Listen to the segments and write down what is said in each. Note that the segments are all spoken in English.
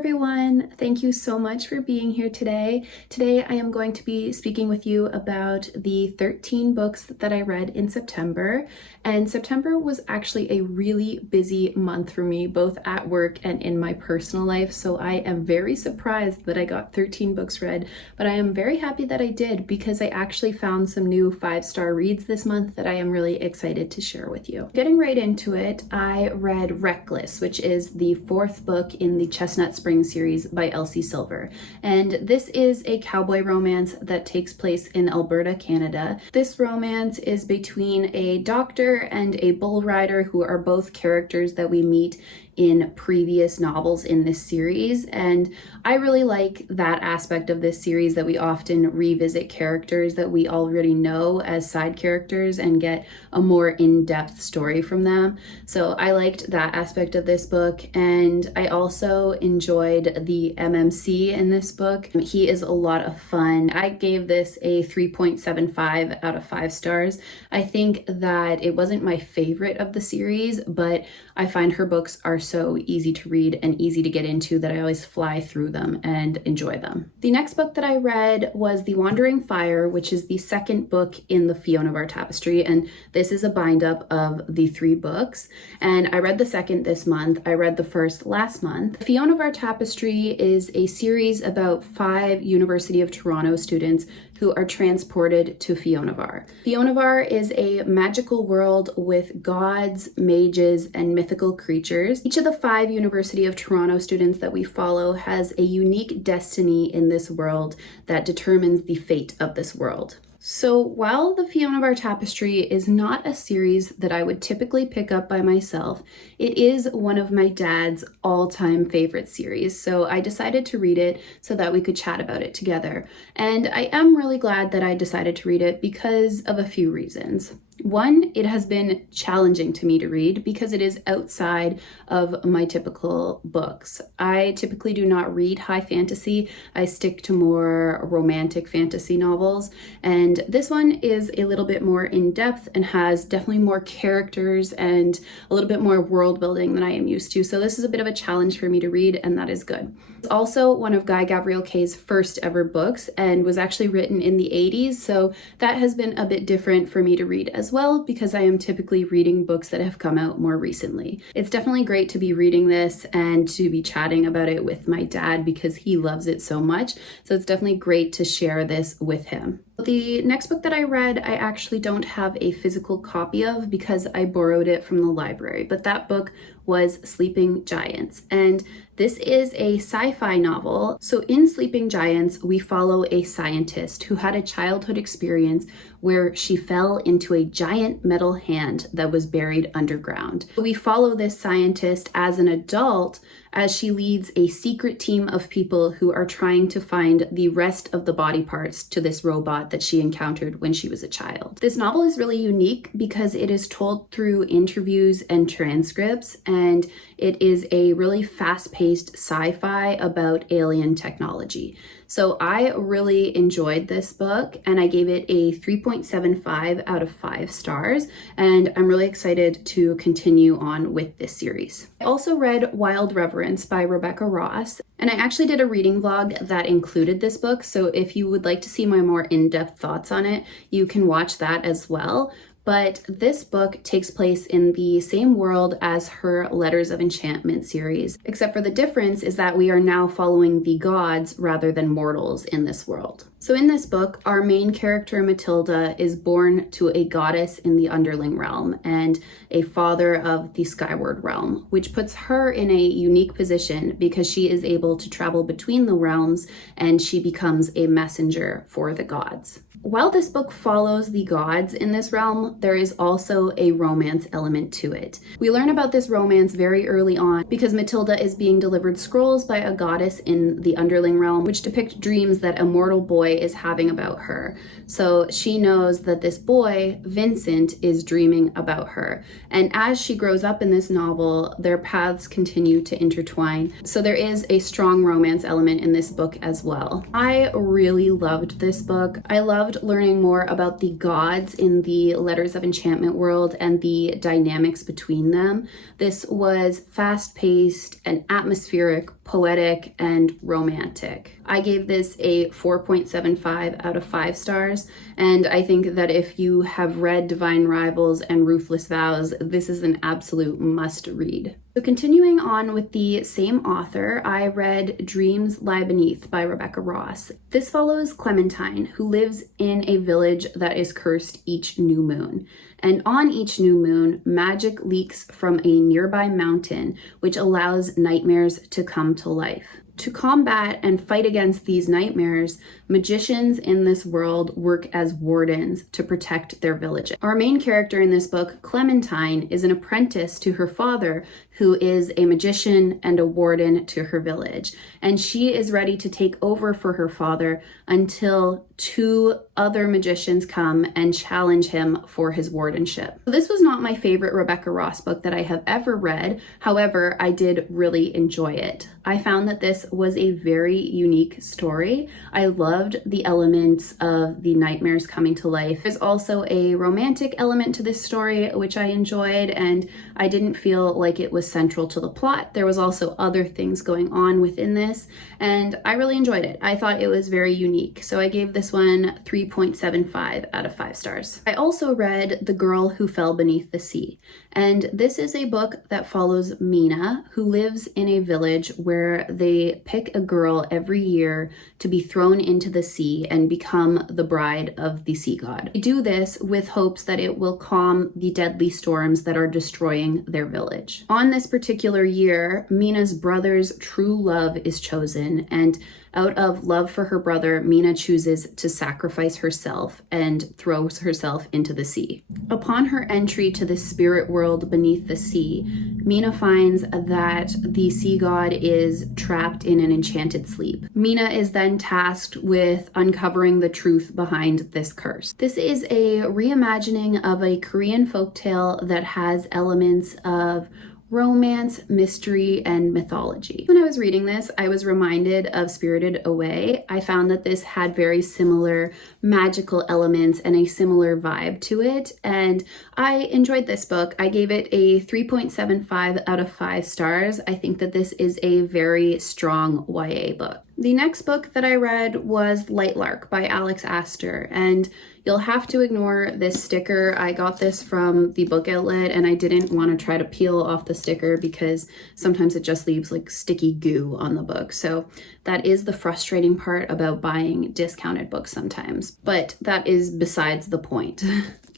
Everyone, thank you so much for being here today. Today I am going to be speaking with you about the 13 books that I read in September. And September was actually a really busy month for me, both at work and in my personal life. So I am very surprised that I got 13 books read, but I am very happy that I did because I actually found some new 5-star reads this month that I am really excited to share with you. Getting right into it, I read Reckless, which is the 4th book in the Chestnut Spring series by Elsie Silver. And this is a cowboy romance that takes place in Alberta, Canada. This romance is between a doctor and a bull rider who are both characters that we meet in previous novels in this series, and I really like that aspect of this series, that we often revisit characters that we already know as side characters and get a more in-depth story from them. So I liked that aspect of this book, and I also enjoyed the MMC in this book. He is a lot of fun. I gave this a 3.75 out of 5 stars. I think that it wasn't my favorite of the series, but I find her books are so easy to read and easy to get into that I always fly through them and enjoy them. The next book that I read was The Wandering Fire, which is the 2nd book in the Fiona of Our Tapestry, and this is a bind up of the 3 books. And I read the 2nd this month. I read the 1st last month. Fiona of Our Tapestry is a series about 5 University of Toronto students who are transported to Fionavar. Fionavar is a magical world with gods, mages, and mythical creatures. Each of the 5 University of Toronto students that we follow has a unique destiny in this world that determines the fate of this world. So while The Fiona of Our Tapestry is not a series that I would typically pick up by myself, it is one of my dad's all-time favorite series. So I decided to read it so that we could chat about it together. And I am really glad that I decided to read it because of a few reasons. One, it has been challenging to me to read because it is outside of my typical books. I typically do not read high fantasy. I stick to more romantic fantasy novels. And this one is a little bit more in-depth and has definitely more characters and a little bit more world building than I am used to. So this is a bit of a challenge for me to read, and that is good. It's also one of Guy Gavriel Kay's first ever books and was actually written in the 80s. So that has been a bit different for me to read as well, because I am typically reading books that have come out more recently. It's definitely great to be reading this and to be chatting about it with my dad because he loves it so much. So it's definitely great to share this with him. The next book that I read, I actually don't have a physical copy of because I borrowed it from the library, but that book was Sleeping Giants. And this is a sci-fi novel. So in Sleeping Giants, we follow a scientist who had a childhood experience where she fell into a giant metal hand that was buried underground. We follow this scientist as an adult as she leads a secret team of people who are trying to find the rest of the body parts to this robot that she encountered when she was a child. This novel is really unique because it is told through interviews and transcripts, and it is a really fast-paced sci-fi about alien technology. So I really enjoyed this book and I gave it a 3.75 out of 5 stars, and I'm really excited to continue on with this series. I also read Wild Reverence by Rebecca Ross, and I actually did a reading vlog that included this book, so if you would like to see my more in-depth thoughts on it, you can watch that as well. But this book takes place in the same world as her Letters of Enchantment series, except for the difference is that we are now following the gods rather than mortals in this world. So in this book, our main character Matilda is born to a goddess in the underling realm and a father of the skyward realm, which puts her in a unique position because she is able to travel between the realms and she becomes a messenger for the gods. While this book follows the gods in this realm, there is also a romance element to it. We learn about this romance very early on because Matilda is being delivered scrolls by a goddess in the underling realm, which depict dreams that a mortal boy is having about her. So she knows that this boy, Vincent, is dreaming about her. And as she grows up in this novel, their paths continue to intertwine. So there is a strong romance element in this book as well. I really loved this book. I loved loved learning more about the gods in the Letters of Enchantment world and the dynamics between them. This was fast-paced and atmospheric, poetic, and romantic. I gave this a 4.75 out of 5 stars, and I think that if you have read Divine Rivals and Ruthless Vows, this is an absolute must-read. So continuing on with the same author, I read Dreams Lie Beneath by Rebecca Ross. This follows Clementine, who lives in a village that is cursed each new moon. And on each new moon, magic leaks from a nearby mountain, which allows nightmares to come to life. To combat and fight against these nightmares, magicians in this world work as wardens to protect their village. Our main character in this book, Clementine, is an apprentice to her father, who is a magician and a warden to her village. And she is ready to take over for her father until 2 other magicians come and challenge him for his wardenship. This was not my favorite Rebecca Ross book that I have ever read. However, I did really enjoy it. I found that this was a very unique story. I loved the elements of the nightmares coming to life. There's also a romantic element to this story, which I enjoyed, and I didn't feel like it was central to the plot. There was also other things going on within this, and I really enjoyed it. I thought it was very unique, so I gave this one 3.75 out of 5 stars. I also read The Girl Who Fell Beneath the Sea, and this is a book that follows Mina, who lives in a village where they pick a girl every year to be thrown into the sea and become the bride of the sea god. They do this with hopes that it will calm the deadly storms that are destroying their village. On this particular year, Mina's brother's true love is chosen, and out of love for her brother, Mina chooses to sacrifice herself and throws herself into the sea. Upon her entry to the spirit world beneath the sea, Mina finds that the sea god is trapped in an enchanted sleep. Mina is then tasked with uncovering the truth behind this curse. This is a reimagining of a Korean folktale that has elements of romance, mystery, and mythology. When I was reading this, I was reminded of Spirited Away. I found that this had very similar magical elements and a similar vibe to it, and I enjoyed this book. I gave it a 3.75 out of 5 stars. I think that this is a very strong YA book. The next book that I read was Light Lark by Alex Astor, and you'll have to ignore this sticker. I got this from the book outlet and I didn't want to try to peel off the sticker because sometimes it just leaves like sticky goo on the book. So that is the frustrating part about buying discounted books sometimes, but that is besides the point.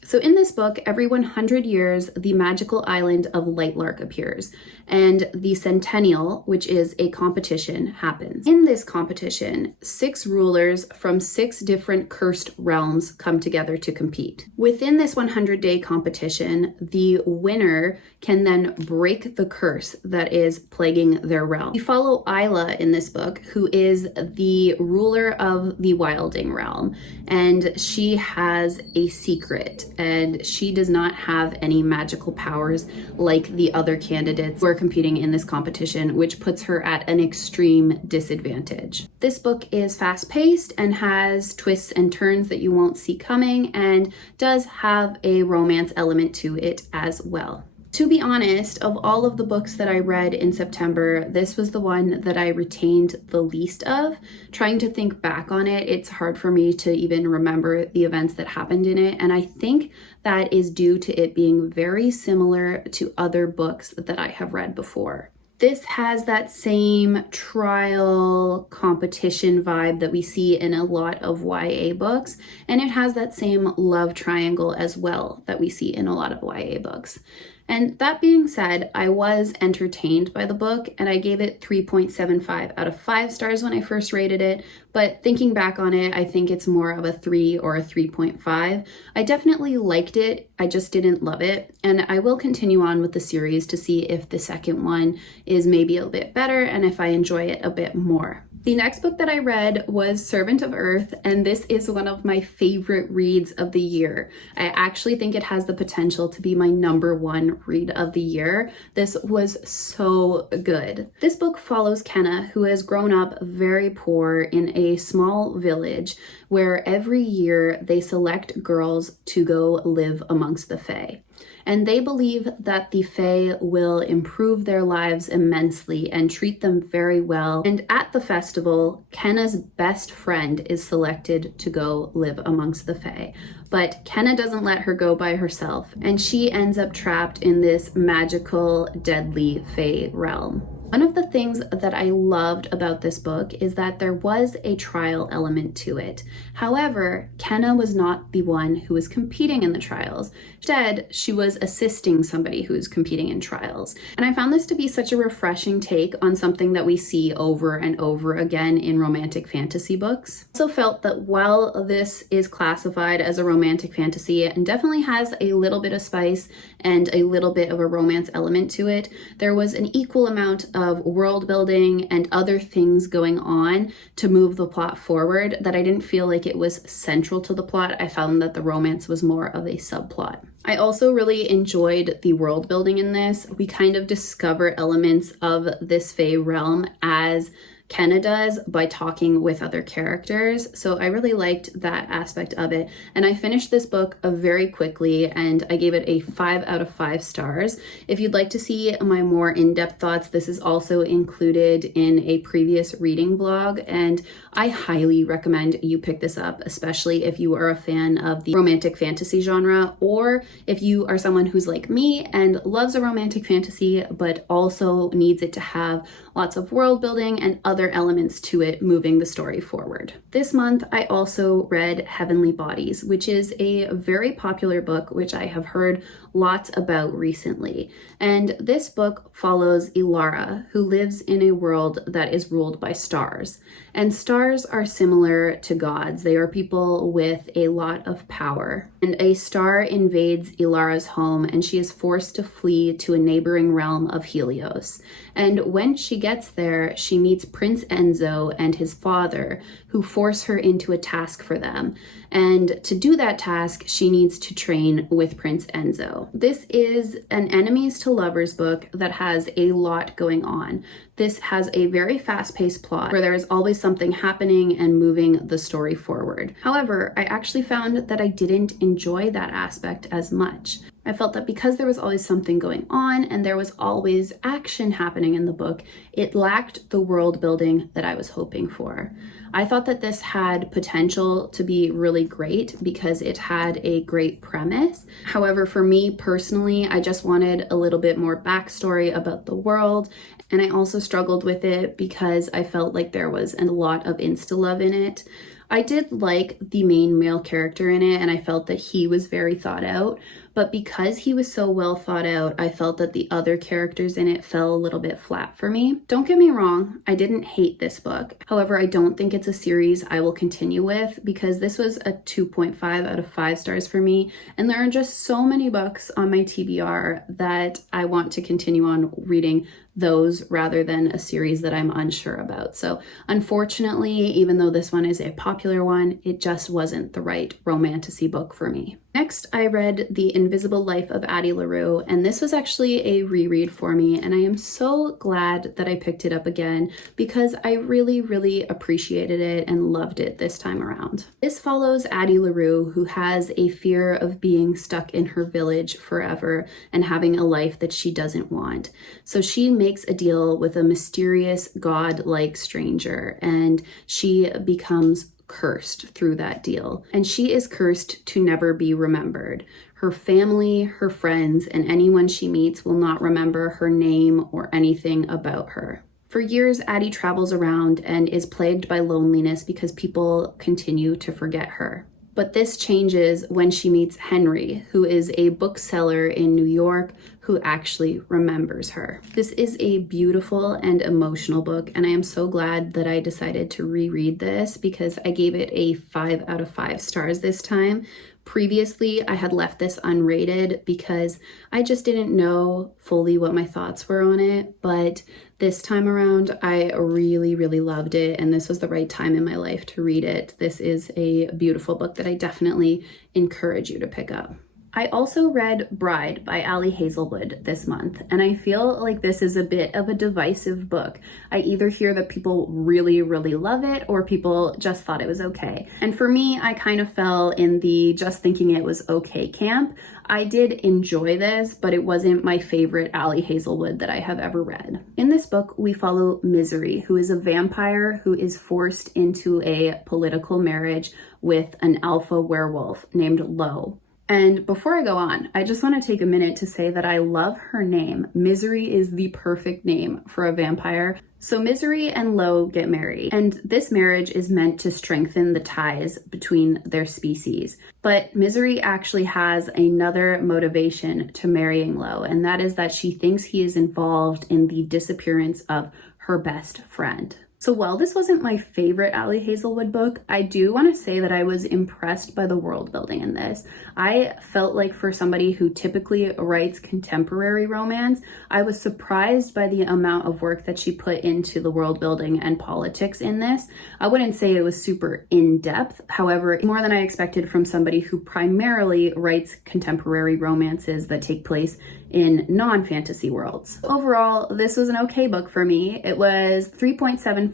So in this book, every 100 years, the magical island of Light Lark appears, and the Centennial, which is a competition, happens. In this competition, 6 rulers from 6 different cursed realms come together to compete. Within this 100-day competition, the winner can then break the curse that is plaguing their realm. We follow Isla in this book, who is the ruler of the Wilding realm, and she has a secret, and she does not have any magical powers like the other candidates who are competing in this competition, which puts her at an extreme disadvantage. This book is fast-paced and has twists and turns that you won't see coming, and does have a romance element to it as well. To be honest, of all of the books that I read in September, this was the one that I retained the least of. Trying to think back on it, it's hard for me to even remember the events that happened in it, and I think that is due to it being very similar to other books that I have read before. This has that same trial competition vibe that we see in a lot of YA books, and it has that same love triangle as well that we see in a lot of YA books. And that being said, I was entertained by the book, and I gave it 3.75 out of 5 stars when I first rated it, but thinking back on it, I think it's more of a 3 or a 3.5. I definitely liked it, I just didn't love it, and I will continue on with the series to see if the second one is maybe a bit better and if I enjoy it a bit more. The next book that I read was Servant of Earth, and this is one of my favorite reads of the year. I actually think it has the potential to be my #1 read of the year. This was so good. This book follows Kenna, who has grown up very poor in a small village where every year they select girls to go live amongst the Fae. And they believe that the Fae will improve their lives immensely and treat them very well. And at the festival, Kenna's best friend is selected to go live amongst the Fae. But Kenna doesn't let her go by herself, and she ends up trapped in this magical, deadly Fae realm. One of the things that I loved about this book is that there was a trial element to it. However, Kenna was not the one who was competing in the trials. Instead, she was assisting somebody who was competing in trials. And I found this to be such a refreshing take on something that we see over and over again in romantic fantasy books. I also felt that while this is classified as a romantic fantasy and definitely has a little bit of spice and a little bit of a romance element to it, there was an equal amount of world building and other things going on to move the plot forward that I didn't feel like it was central to the plot. I found that the romance was more of a subplot. I also really enjoyed the world building in this. We kind of discover elements of this Fae realm as Kenna does by talking with other characters. So I really liked that aspect of it. And I finished this book very quickly and I gave it a 5 out of 5 stars. If you'd like to see my more in-depth thoughts, this is also included in a previous reading vlog. And I highly recommend you pick this up, especially if you are a fan of the romantic fantasy genre, or if you are someone who's like me and loves a romantic fantasy, but also needs it to have lots of world building and other elements to it moving the story forward. This month, I also read Heavenly Bodies, which is a very popular book, which I have heard lots about recently. And this book follows Ilara, who lives in a world that is ruled by stars. And stars are similar to gods. They are people with a lot of power. And a star invades Ilara's home and she is forced to flee to a neighboring realm of Helios. And when she gets there, she meets Prince Enzo and his father, who force her into a task for them. And to do that task, she needs to train with Prince Enzo. This is an enemies to lovers book that has a lot going on. This has a very fast-paced plot where there is always something happening and moving the story forward. However, I actually found that I didn't enjoy that aspect as much. I felt that because there was always something going on and there was always action happening in the book, it lacked the world building that I was hoping for. I thought that this had potential to be really great because it had a great premise. However, for me personally, I just wanted a little bit more backstory about the world. And I also struggled with it because I felt like there was a lot of insta-love in it. I did like the main male character in it and I felt that he was very thought out, but because he was so well thought out, I felt that the other characters in it fell a little bit flat for me. Don't get me wrong, I didn't hate this book. However, I don't think it's a series I will continue with because this was a 2.5 out of 5 stars for me, and there are just so many books on my TBR that I want to continue on reading those rather than a series that I'm unsure about. So unfortunately, even though this one is a popular one, it just wasn't the right romantasy book for me. Next, I read The Invisible Life of Addie LaRue, and this was actually a reread for me, and I am so glad that I picked it up again because I really, really appreciated it and loved it this time around. This follows Addie LaRue, who has a fear of being stuck in her village forever and having a life that she doesn't want. So she makes a deal with a mysterious god-like stranger, and she becomes cursed through that deal. And she is cursed to never be remembered. Her family, her friends, and anyone she meets will not remember her name or anything about her. For years, Addie travels around and is plagued by loneliness because people continue to forget her. But this changes when she meets Henry, who is a bookseller in New York who actually remembers her. This is a beautiful and emotional book, and I am so glad that I decided to reread this because I gave it a 5 out of 5 stars this time. Previously, I had left this unrated because I just didn't know fully what my thoughts were on it, but This time around, I really, really loved it, and this was the right time in my life to read it. This is a beautiful book that I definitely encourage you to pick up. I also read Bride by Ali Hazelwood this month, and I feel like this is a bit of a divisive book. I either hear that people really, really love it or people just thought it was okay. And for me, I kind of fell in the just thinking it was okay camp. I did enjoy this, but it wasn't my favorite Ali Hazelwood that I have ever read. In this book, we follow Misery, who is a vampire who is forced into a political marriage with an alpha werewolf named Lo. And before I go on, I just want to take a minute to say that I love her name. Misery is the perfect name for a vampire. So Misery and Lo get married, and this marriage is meant to strengthen the ties between their species. But Misery actually has another motivation to marrying Lo, and that is that she thinks he is involved in the disappearance of her best friend. So while this wasn't my favorite Ali Hazelwood book, I do want to say that I was impressed by the world building in this. I felt like for somebody who typically writes contemporary romance, I was surprised by the amount of work that she put into the world building and politics in this. I wouldn't say it was super in-depth, however, more than I expected from somebody who primarily writes contemporary romances that take place in non-fantasy worlds. Overall, this was an okay book for me. It was 3.75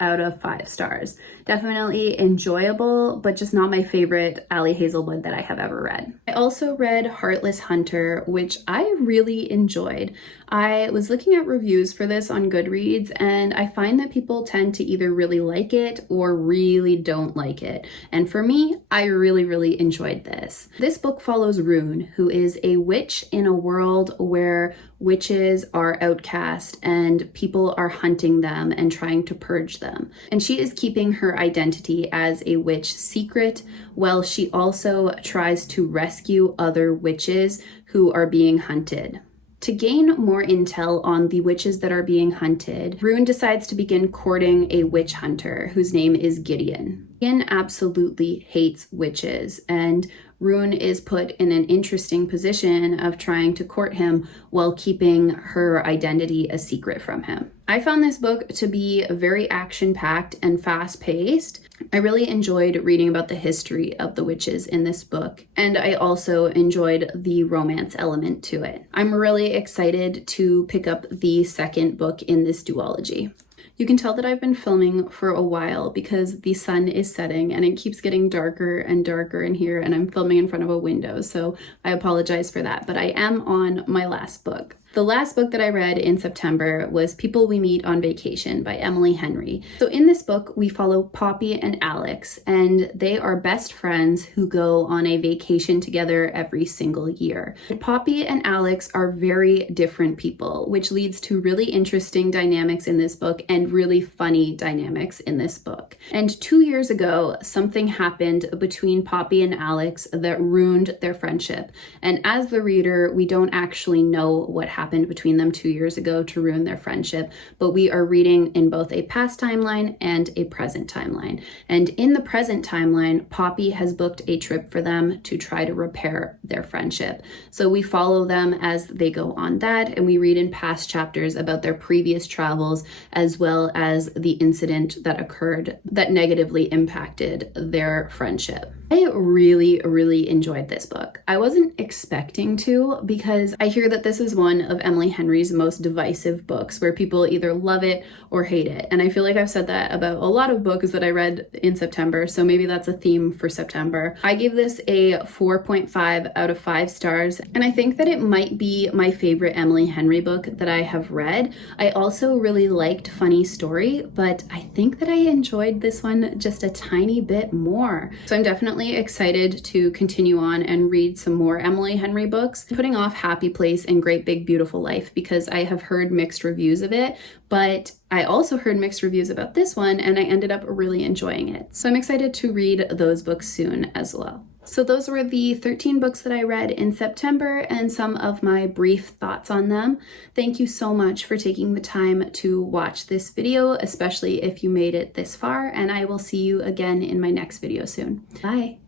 out of 5 stars. Definitely enjoyable, but just not my favorite Ali Hazelwood that I have ever read. I also read Heartless Hunter, which I really enjoyed. I was looking at reviews for this on Goodreads, and I find that people tend to either really like it or really don't like it. And for me, I really, really enjoyed this. This book follows Rune, who is a witch in a world where witches are outcast and people are hunting them and trying to purge them. And she is keeping her identity as a witch secret, while she also tries to rescue other witches who are being hunted. To gain more intel on the witches that are being hunted, Rune decides to begin courting a witch hunter whose name is Gideon. Gideon absolutely hates witches, and Rune is put in an interesting position of trying to court him while keeping her identity a secret from him. I found this book to be very action-packed and fast-paced. I really enjoyed reading about the history of the witches in this book, and I also enjoyed the romance element to it. I'm really excited to pick up the second book in this duology. You can tell that I've been filming for a while because the sun is setting and it keeps getting darker and darker in here, and I'm filming in front of a window, so I apologize for that, but I am on my last book. The last book that I read in September was People We Meet on Vacation by Emily Henry. So in this book, we follow Poppy and Alex, and they are best friends who go on a vacation together every single year. Poppy and Alex are very different people, which leads to really interesting dynamics in this book and really funny dynamics in this book. And 2 years ago, something happened between Poppy and Alex that ruined their friendship. And as the reader, we don't actually know what happened between them 2 years ago to ruin their friendship, but we are reading in both a past timeline and a present timeline. And in the present timeline, Poppy has booked a trip for them to try to repair their friendship. So we follow them as they go on that, and we read in past chapters about their previous travels, as well as the incident that occurred that negatively impacted their friendship. I really, really enjoyed this book. I wasn't expecting to, because I hear that this is one of Emily Henry's most divisive books where people either love it or hate it. And I feel like I've said that about a lot of books that I read in September, so maybe that's a theme for September. I gave this a 4.5 out of 5 stars, and I think that it might be my favorite Emily Henry book that I have read. I also really liked Funny Story, but I think that I enjoyed this one just a tiny bit more. So I'm definitely excited to continue on and read some more Emily Henry books. I'm putting off Happy Place and Great Big Beautiful Life because I have heard mixed reviews of it, but I also heard mixed reviews about this one and I ended up really enjoying it. So I'm excited to read those books soon as well. So those were the 13 books that I read in September and some of my brief thoughts on them. Thank you so much for taking the time to watch this video, especially if you made it this far, and I will see you again in my next video soon. Bye!